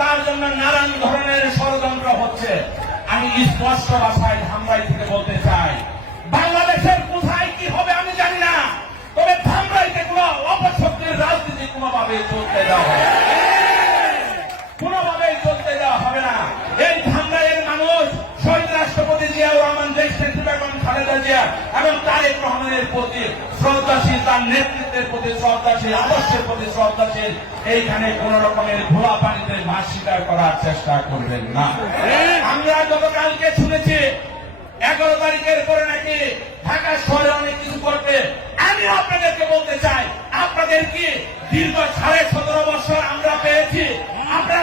তার জন্য নানান ধরনের ষড়যন্ত্র হচ্ছে। আমি স্পষ্ট ভাষায় ধামরাই থেকে বলতে চাই, বাংলাদেশের কোথায় কি হবে আমি জানি না, তবে ধামরাইতে কোনো অপশক্তির রাজনীতি কোনোভাবেই চলতে দেওয়া হবে, কোনোভাবেই চলতে দেওয়া হবে না। এই ধামরাইয়ের মানুষ শহীদ রাষ্ট্রপতি জিয়াউর রহমান, দেশ নেত্রী বেগম খালেদা জিয়া এবং তারেক রহমানের প্রতি শ্রদ্ধাশীল, তার নেতৃত্বের প্রতি শ্রদ্ধাশীল, আদর্শের প্রতি শ্রদ্ধাশীল। এইখানে কোন রকমের ঘোলা পানিতে মাছ শিকার করার চেষ্টা করবেন না। আমরা গতকালকে শুনেছি 11 তারিখের পরে নাকি ঢাকা শহরে অনেক কিছু করবে। আমি আপনাদেরকে বলতে চাই, আপনাদের কি দীর্ঘ 17.5 বছর আমরা পেয়েছি, আপনাদের